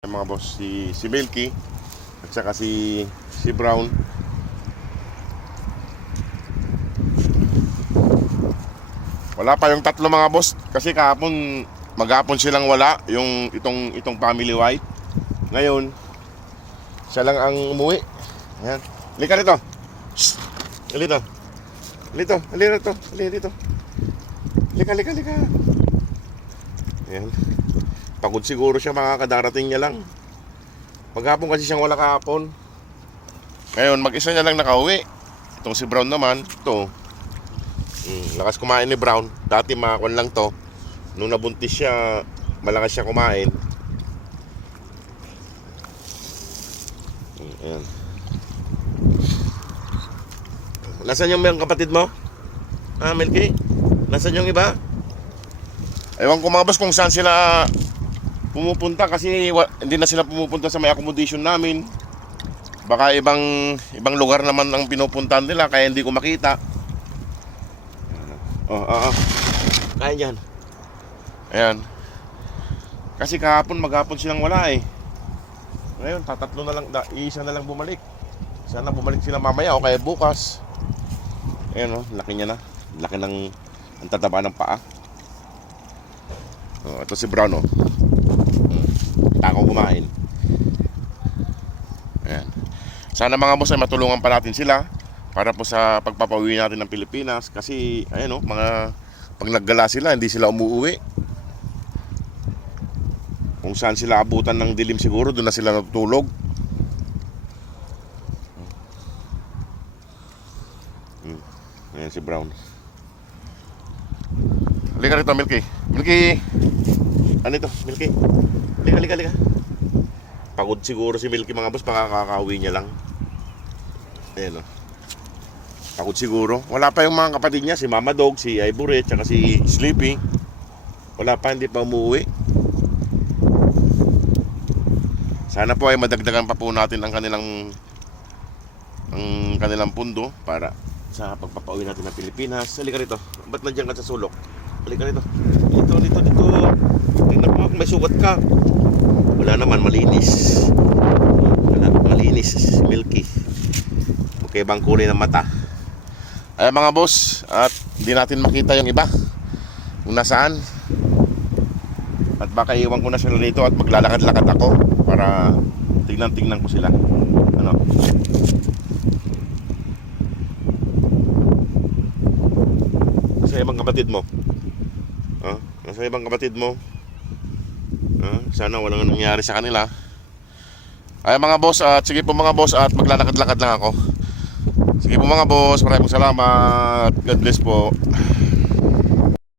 Mga boss, si Milky at saka si Brown. Wala pa yung tatlo mga boss kasi kahapon maghapon silang wala yung itong family white. Ngayon siya lang ang umuwi. Ayan. Halika rito. Shhh. Halika rito. Halika rito. Halika rito. Halika. Ayan. Pagod siguro siya, makakadarating niya lang. Paghapon kasi siyang wala kahapon. Ngayon, mag-isa niya lang nakauwi. Itong si Brown naman, ito. Lakas kumain ni Brown. Dati makakuan lang to. Nung nabuntis siya, malakas siya kumain. Ayan. Nasaan yung mga kapatid mo? Milky? Nasaan yung iba? Ewan ko mga boss kung saan sila pumupunta kasi hindi na sila pumupunta sa may accommodation namin. Baka ibang lugar naman ang pinupuntahan nila kaya hindi ko makita. Kaya yan. Ayan. Kasi kahapon maghapon silang wala eh. Ngayon tatatlo na lang, isa na lang bumalik. Sana bumalik sila mamaya o kaya bukas. Ayan laki niya na. Laki ng ang tataba ng paa. Ito si Brown Tako kumain. Ayan. Sana mga boss ay matulungan pa natin sila para po sa pagpapauwi natin ng Pilipinas kasi ayan mga pag naggala sila hindi sila umuwi. Kung saan sila abutan ng dilim siguro doon na sila natutulog. Ayan si Brown. Halika rito Milky. Milky. Ano ito Milky? Halika. Pagod siguro si Milky mga boss, pakakauwi niya lang. Ayan Pagod siguro. Wala pa yung mga kapatid niya, si Mama Dog, si Ivory, tsaka si Sleepy. Wala pa, hindi pa umuwi. Sana po ay madagdagan pa po natin ang kanilang pundo para sa pagpapauwi natin ng Pilipinas. Halika rito. Ba't nandiyan ka sa sulok? Halika rito. Dito. Tingnan mo, may sugat ka. Wala naman, malinis. Malinis, Milky. Okay bang kulay ng mata? Ay mga boss, at hindi natin makita yung iba kung nasaan. At baka iwan ko na sila dito at maglalakad-lakad ako para tignan ko sila. Nasa ibang kapatid mo? Nasa ibang kapatid mo? Sana walang nangyari sa kanila. Ay mga boss, at sige po mga boss, at maglalakad-lakad lang ako. Sige po mga boss, maraming salamat. God bless po.